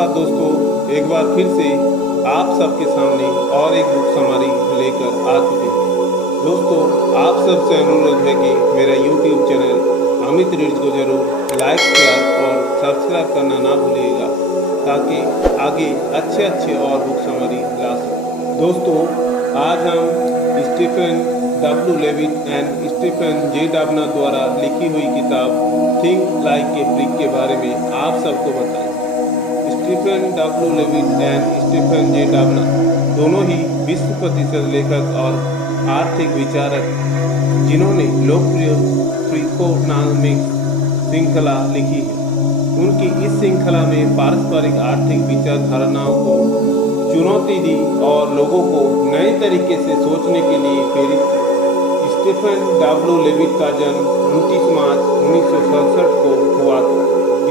नमस्कार दोस्तों, एक बार फिर से आप सबके सामने और एक बुक समरी लेकर आ चुके हैं। दोस्तों, आप सबसे अनुरोध है कि मेरा YouTube चैनल अमित रीड्स को जरूर लाइक, शेयर और सब्सक्राइब करना ना भूलिएगा, ताकि आगे अच्छे अच्छे और बुक समरी ला सकें। दोस्तों, आज हम Stephen W Levitt and Stephen J Dubner द्वारा लिखी हुई किताब थिंक लाइक ए फ्रीक के बारे में आप सबको बताएं। Stephen W Levitt and Stephen J Dubner दोनों ही विश्व प्रसिद्ध लेखक और आर्थिक विचारक, जिन्होंने लोकप्रिय फ्रीकोनॉमिक श्रृंखला लिखी है। उनकी इस श्रृंखला में पारस्परिक आर्थिक विचारधाराओं को चुनौती दी और लोगों को नए तरीके से सोचने के लिए प्रेरित किया। स्टीफन डब्ल्यू लेविट का जन्म 29 मार्च 1967 को हुआ था।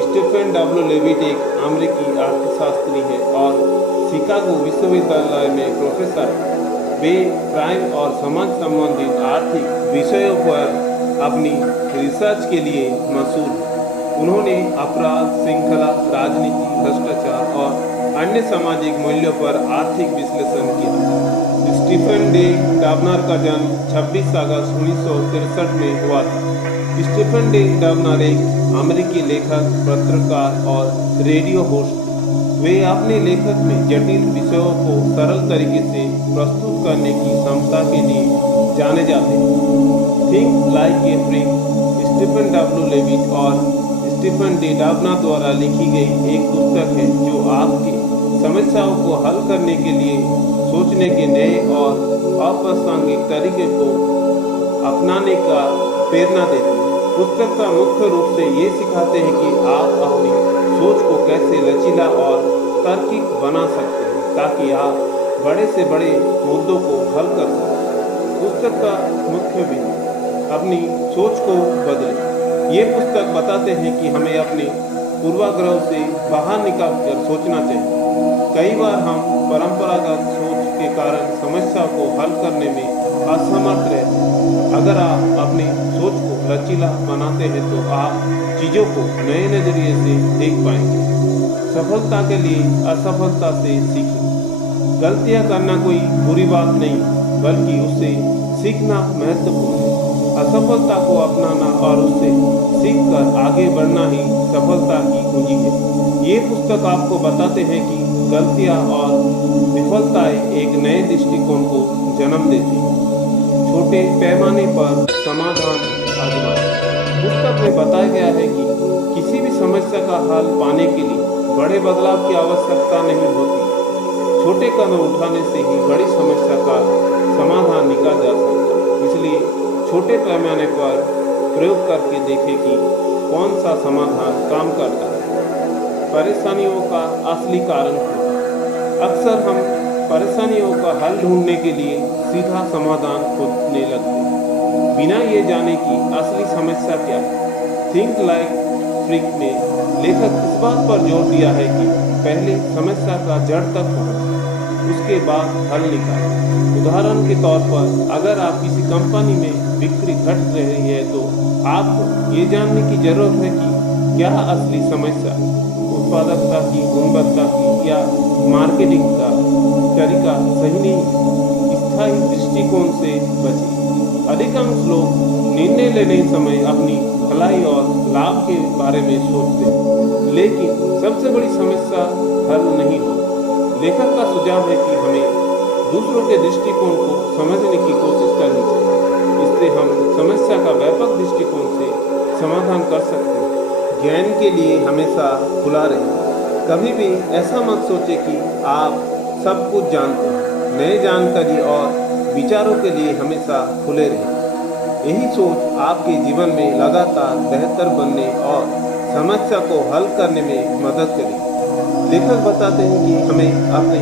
स्टीफन डब्ल्यू लेविट एक अमेरिकी अर्थशास्त्री है और शिकागो विश्वविद्यालय में प्रोफेसर है। वे क्राइम और समाज संबंधित आर्थिक विषयों पर अपनी रिसर्च के लिए मशहूर हैं। उन्होंने अपराध, श्रृंखला, राजनीति, भ्रष्टाचार और अन्य सामाजिक मूल्यों पर आर्थिक विश्लेषण किया। स्टीफन डे डाबनर का जन्म 26 अगस्त 1963 में हुआ था। स्टीफन डे डाबनर एक अमेरिकी लेखक, पत्रकार और रेडियो होस्ट थे। वे अपने लेखक में जटिल विषयों को सरल तरीके से प्रस्तुत करने की क्षमता के लिए जाने जाते हैं। Think like a freak Stephen W Levitt और स्टीफन डे डाबनर द्वारा लिखी गई एक पुस्तक है, जो आपके समस्याओं को हल करने के लिए सोचने के नए और अप्रासंगिक तरीके को अपनाने का प्रेरणा देती है। पुस्तक का मुख्य रूप से ये सिखाते हैं कि आप अपनी सोच को कैसे लचीला और तार्किक बना सकते हैं, ताकि आप बड़े से बड़े मुद्दों को हल कर सकें। पुस्तक का मुख्य बिंदु, अपनी सोच को बदलें। ये पुस्तक बताते हैं कि हमें अपने पूर्वाग्रह से बाहर निकल कर सोचना चाहिए। कई बार हम परंपरागत सोच के कारण समस्या को हल करने में असमर्थ रहते हैं। अगर आप अपनी सोच को लचीला बनाते हैं तो आप चीज़ों को नए नजरिए से देख पाएंगे। सफलता के लिए असफलता से सीखें। गलतियां करना कोई बुरी बात नहीं, बल्कि उससे सीखना महत्वपूर्ण है। असफलता को अपनाना और उससे सीखकर आगे बढ़ना ही सफलता की कुंजी है। ये पुस्तक आपको बताते हैं कि गलतियां और विफलताएं एक नए दृष्टिकोण को जन्म देती हैं। छोटे पैमाने पर समाधान आजमाएं। पुस्तक में बताया गया है कि किसी भी समस्या का हल पाने के लिए बड़े बदलाव की आवश्यकता नहीं होती। छोटे कदम उठाने से ही बड़ी समस्या का समाधान निकाला जा सकता है। इसलिए छोटे पैमाने पर प्रयोग करके देखें कि कौन सा समाधान काम करता है। परेशानियों का असली कारण है। अक्सर हम परेशानियों का हल ढूंढने के लिए सीधा समाधान खोजने लगते हैं, बिना ये जाने कि असली समस्या क्या है। थिंक लाइक फ्रीक में लेखक इस बात पर जोर दिया है कि पहले समस्या का जड़ तक पहुँचें, उसके बाद हल निकालें। उदाहरण के तौर पर, अगर आप किसी कंपनी में बिक्री घट रही है तो आपको ये जानने की जरूरत है कि क्या असली समस्या उत्पादकता की, गुणवत्ता की या मार्केटिंग का तरीका सही नहीं। स्थायी दृष्टिकोण से बचें। अधिकांश लोग निर्णय लेने समय अपनी भलाई और लाभ के बारे में सोचते हैं, लेकिन सबसे बड़ी समस्या हल नहीं होती। लेखक का सुझाव है कि हमें दूसरों के दृष्टिकोण को समझने की कोशिश करनी चाहिए। इससे हम समस्या का व्यापक दृष्टिकोण से समाधान कर सकते हैं। ज्ञान के लिए हमेशा खुला रहें। कभी भी ऐसा मत सोचें कि आप सब कुछ जानते हैं। नए जानकारी और विचारों के लिए हमेशा खुले रहें। यही सोच आपके जीवन में लगातार बेहतर बनने और समस्या को हल करने में मदद करेगी। लेखक बताते हैं कि हमें अपने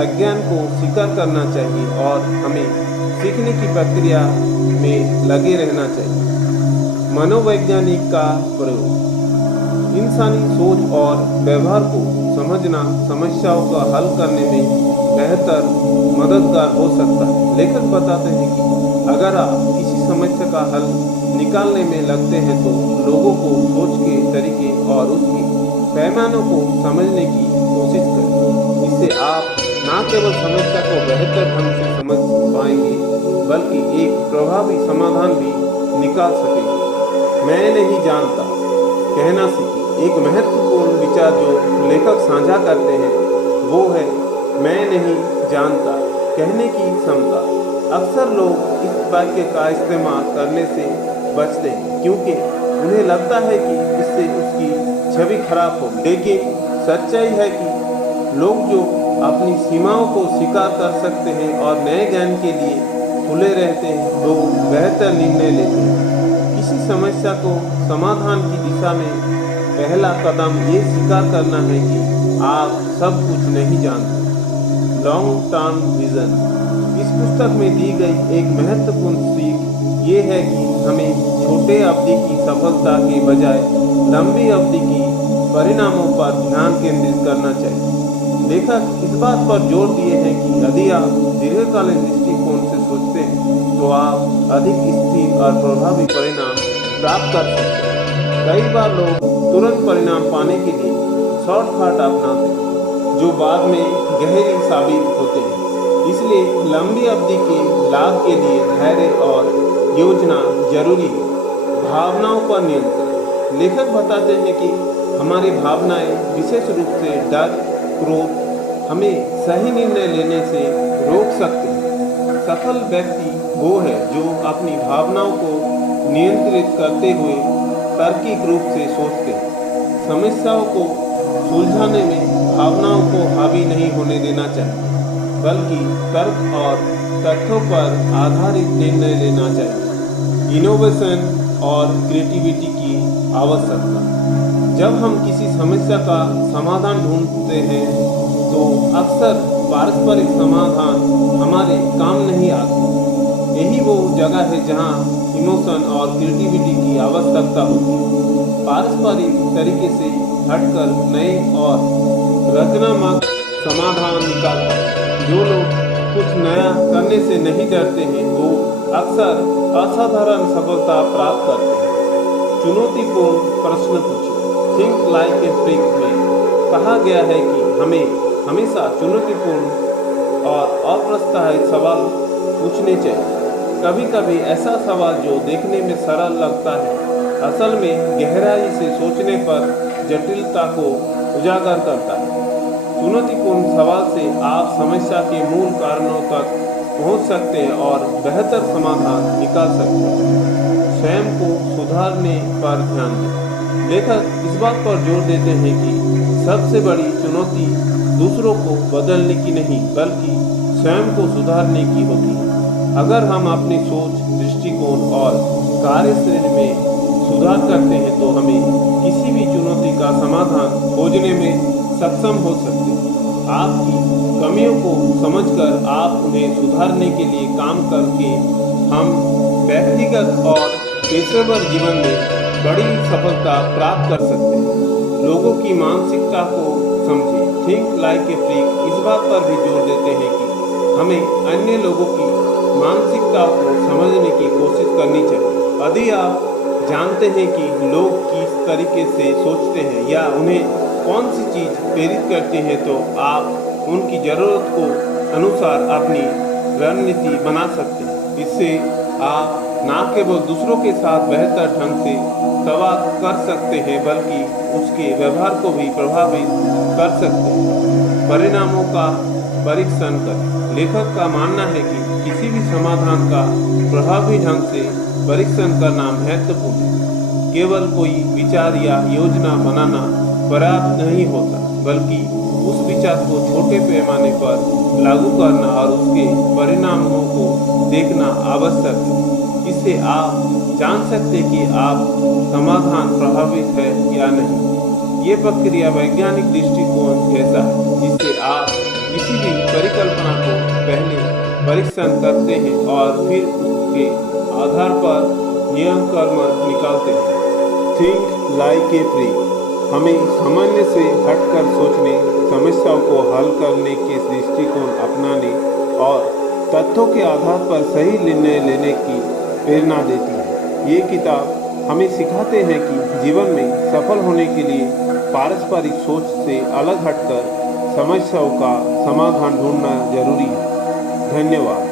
अज्ञान को स्वीकार करना चाहिए और हमें सीखने की प्रक्रिया में लगे रहना चाहिए। मनोवैज्ञानिक का प्रयोग, इंसानी सोच और व्यवहार को समझना समस्याओं का हल करने में बेहतर मददगार हो सकता है। लेखक बताते हैं कि अगर आप किसी समस्या का हल निकालने में लगते हैं तो लोगों को सोच के तरीके और उसकी पैमानों को समझने की कोशिश करें। इससे आप न केवल समस्या को बेहतर ढंग से समझ पाएंगे बल्कि एक प्रभावी समाधान भी निकाल सकेंगे। मैं नहीं जानता कहना सीखें। एक महत्वपूर्ण विचार जो लेखक साझा करते हैं वो है मैं नहीं जानता कहने की क्षमता। अक्सर लोग इस वाक्य का इस्तेमाल करने से बचते हैं क्योंकि उन्हें लगता है कि इससे उसकी छवि खराब होगी। लेकिन सच्चाई है कि लोग जो अपनी सीमाओं को स्वीकार कर सकते हैं और नए ज्ञान के लिए खुले रहते हैं वो बेहतर निर्णय लेते हैं। किसी समस्या को समाधान की दिशा में पहला कदम ये स्वीकार करना है कि आप सब कुछ नहीं जानते। Long term vision. इस पुस्तक में दी गई एक महत्वपूर्ण सीख ये है कि हमें छोटे अवधि की सफलता के बजाय लंबी अवधि की परिणामों पर ध्यान केंद्रित करना चाहिए। लेखक इस बात पर जोर दिए हैं कि यदि आप दीर्घकालीन दृष्टिकोण से सोचते हैं तो आप अधिक स्थिर और प्रभावी परिणाम प्राप्त कर सकते हैं। कई बार लोग तुरंत परिणाम पाने के लिए शॉर्टकट अपनाते हैं जो बाद में गहरी साबित होते हैं। इसलिए लंबी अवधि के लाभ के लिए धैर्य और योजना जरूरी है। भावनाओं पर नियंत्रण। लेखक बताते हैं कि हमारी भावनाएं विशेष रूप से डर, क्रोध हमें सही निर्णय लेने से रोक सकते हैं। सफल व्यक्ति वो है जो अपनी भावनाओं को नियंत्रित करते हुए तार्किक रूप से सोचते हैं। समस्याओं को सुलझाने में भावनाओं को हावी नहीं होने देना चाहिए बल्कि तर्क और तथ्यों पर आधारित निर्णय लेना चाहिए। इनोवेशन और क्रिएटिविटी की आवश्यकता। जब हम किसी समस्या का समाधान ढूंढते हैं तो अक्सर पारस्परिक समाधान हमारे काम नहीं आते। यही वो जगह है जहाँ इमोशन और क्रिएटिविटी की आवश्यकता होती है। पारस्परिक तरीके से हटकर नए और रचनात्मक समाधान निकालते हैं। जो लोग कुछ नया करने से नहीं डरते हैं वो अक्सर असाधारण सफलता प्राप्त करते हैं। चुनौतीपूर्ण प्रश्न पूछें। थिंक लाइक ए फ्रीक में कहा गया है कि हमें हमेशा चुनौतीपूर्ण और अप्रत्याशित सवाल पूछने चाहिए। कभी कभी ऐसा सवाल जो देखने में सरल लगता है असल में गहराई से सोचने पर जटिलता को उजागर करता है। चुनौतीपूर्ण सवाल से आप समस्या के मूल कारणों तक पहुंच सकते हैं और बेहतर समाधान निकाल सकते हैं। स्वयं को सुधारने पर ध्यान दें। लेखक इस बात पर जोर देते हैं कि सबसे बड़ी चुनौती दूसरों को बदलने की नहीं बल्कि स्वयं को सुधारने की होती है। अगर हम अपनी सोच, दृष्टिकोण और कार्यशैली में सुधार करते हैं तो हमें किसी भी चुनौती का समाधान खोजने में सक्षम हो सकते हैं। आपकी कमियों को समझकर आप उन्हें सुधारने के लिए काम करके हम व्यक्तिगत और पेशेवर जीवन में बड़ी सफलता प्राप्त कर सकते हैं। लोगों की मानसिकता को समझें। थिंक लाइक ए फ्रीक इस बात पर भी जोर देते हैं कि हमें अन्य लोगों की मानसिकता को समझने की कोशिश करनी चाहिए। यदि आप जानते हैं कि लोग किस तरीके से सोचते हैं या उन्हें कौन सी चीज़ प्रेरित करती है तो आप उनकी ज़रूरत को अनुसार अपनी रणनीति बना सकते हैं। इससे आप न केवल दूसरों के साथ बेहतर ढंग से संवाद कर सकते हैं बल्कि उसके व्यवहार को भी प्रभावित कर सकते हैं। परिणामों का परीक्षण करें। लेखक का मानना है कि किसी भी समाधान का प्रभावी ढंग से परीक्षण करना महत्वपूर्ण है। केवल कोई विचार या योजना बनाना पर्याप्त नहीं होता बल्कि उस विचार को छोटे पैमाने पर लागू करना और उसके परिणामों को देखना आवश्यक है। इससे आप जान सकते कि आप समाधान प्रभावित है या नहीं। ये प्रक्रिया वैज्ञानिक दृष्टिकोण जैसा है जिससे आप किसी भी परिकल्पना को पहले परीक्षण करते हैं और फिर उसके आधार पर नियम कर्म निकालते हैं। थिंक लाइक ए फ्रीक हमें सामान्य से हटकर सोचने, समस्याओं को हल करने के दृष्टिकोण अपनाने और तथ्यों के आधार पर सही निर्णय लेने की प्रेरणा देती है। ये किताब हमें सिखाते हैं कि जीवन में सफल होने के लिए पारस्परिक सोच से अलग हटकर समस्याओं का समाधान ढूंढना जरूरी है। धन्यवाद।